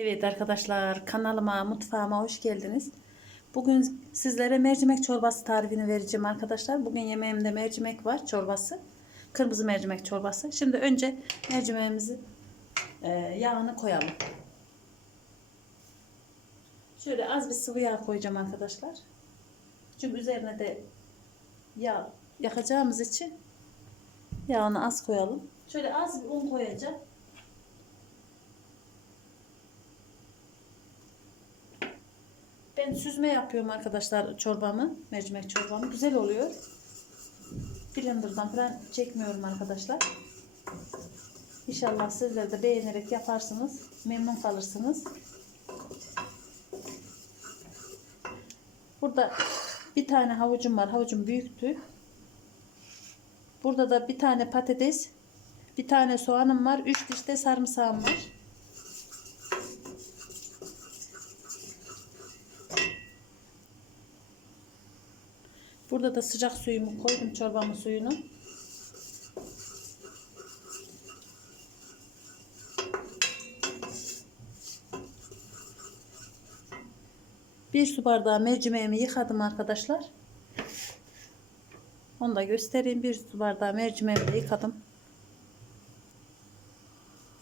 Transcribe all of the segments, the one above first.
Evet arkadaşlar kanalıma mutfağıma hoş geldiniz. Bugün sizlere mercimek çorbası tarifini vereceğim arkadaşlar. Bugün yemeğimde mercimek var çorbası. Kırmızı mercimek çorbası. Şimdi önce mercimeğimizi e, yağını koyalım. Şöyle az bir sıvı yağ koyacağım arkadaşlar. Çünkü üzerine de yağ yakacağımız için yağını az koyalım. Şöyle az bir un koyacağım. Ben süzme yapıyorum arkadaşlar çorbamı. Mercimek çorbamı. Güzel oluyor. Blender'dan falan çekmiyorum arkadaşlar. İnşallah sizler de beğenerek yaparsınız. Memnun kalırsınız. Burada bir tane havucum var. Havucum büyüktü. Burada da bir tane patates, bir tane soğanım var. Üç diş de sarımsağım var. Burada da sıcak suyumu koydum çorbamın suyunu. Bir su bardağı mercimeğimi yıkadım arkadaşlar. Onu da göstereyim. Bir su bardağı mercimeğimi yıkadım.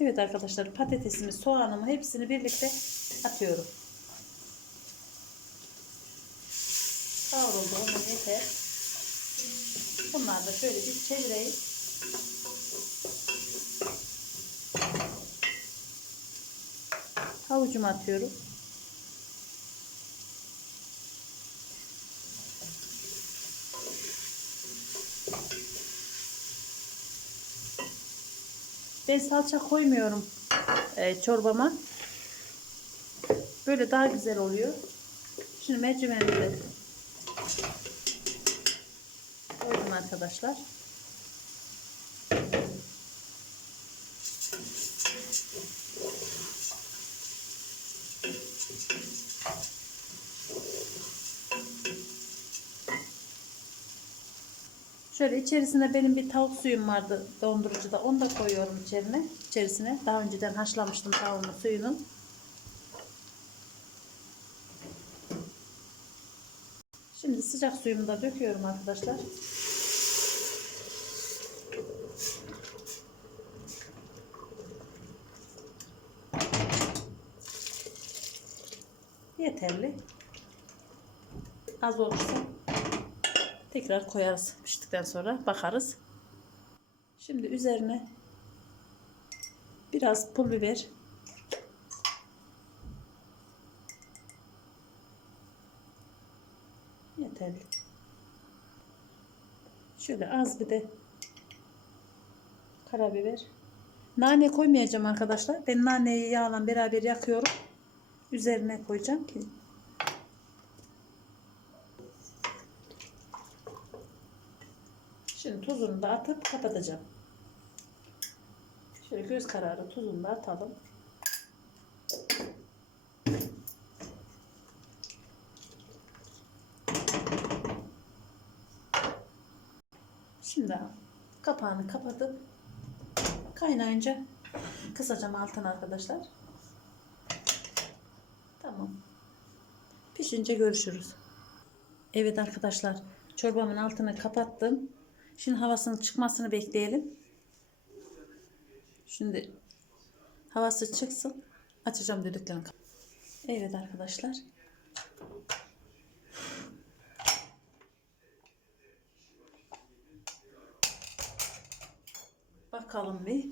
Evet arkadaşlar patatesimi, soğanımı hepsini birlikte atıyorum. Kavruldu onun yeter. Bunlar da şöyle bir çevireyim. Havucumu atıyorum. Ben salça koymuyorum e, çorbama. Böyle daha güzel oluyor. Şimdi mercimeğimi de koydum arkadaşlar. Şöyle içerisinde benim bir tavuk suyum vardı dondurucuda. Onu da koyuyorum içerine, içerisine. Daha önceden haşlamıştım tavuğumun suyunu. Şimdi sıcak suyumu da döküyorum arkadaşlar. Yeterli. Az olursa tekrar koyarız piştikten sonra bakarız. Şimdi üzerine biraz pul biber yeterli. Şöyle az bir de karabiber. Nane koymayacağım arkadaşlar. Ben naneyi yağla beraber yakıyorum. Üzerine koyacağım ki Şimdi tuzunu da atıp kapatacağım. Şöyle göz kararı tuzunu da atalım. Şimdi kapağını kapatıp kaynayınca kısacağım altını arkadaşlar. Tamam. Pişince görüşürüz. Evet arkadaşlar çorbamın altını kapattım. Şimdi havasının çıkmasını bekleyelim. Şimdi havası çıksın. Açacağım düdüklerini. Evet arkadaşlar. Bakalım bir.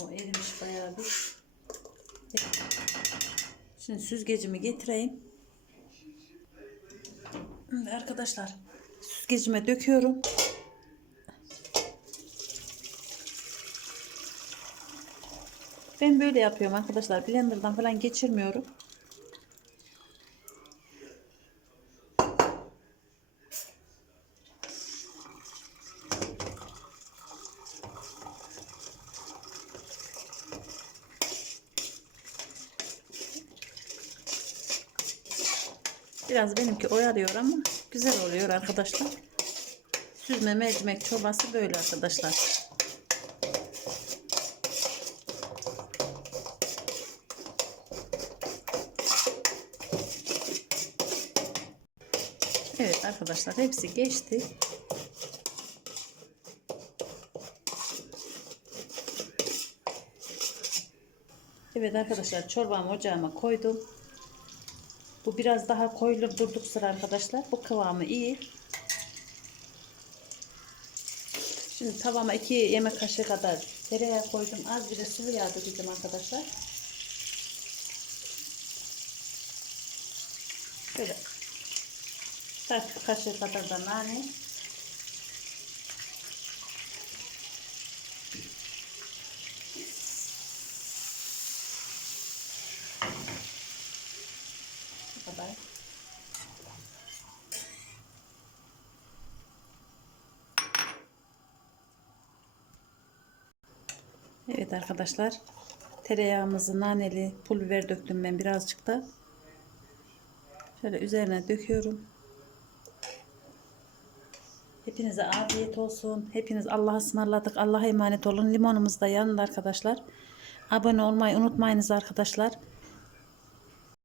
O erimiş bayağı bir. Şimdi süzgecimi getireyim. Arkadaşlar süzgecime döküyorum. Ben böyle yapıyorum arkadaşlar. Blender'dan falan geçirmiyorum. Biraz benimki oyarıyor ama güzel oluyor arkadaşlar. Süzme mercimek çorbası böyle arkadaşlar. Evet arkadaşlar hepsi geçti. Evet arkadaşlar çorbamı ocağıma koydum. Bu biraz daha koyulur durduk sıra arkadaşlar. Bu kıvamı iyi. Şimdi tavama 2 yemek kaşığı kadar tereyağı koydum. Az bir de sıvı yağ dökeceğim arkadaşlar. Şöyle kaşık kaşığı kadar da nane. Bu kadar. Evet arkadaşlar. Tereyağımızı naneli pul biber döktüm ben birazcık da. Şöyle üzerine döküyorum. Hepinize afiyet olsun. Hepiniz Allah'a ısmarladık. Allah'a emanet olun. Limonumuz da yanında arkadaşlar. Abone olmayı unutmayınız arkadaşlar.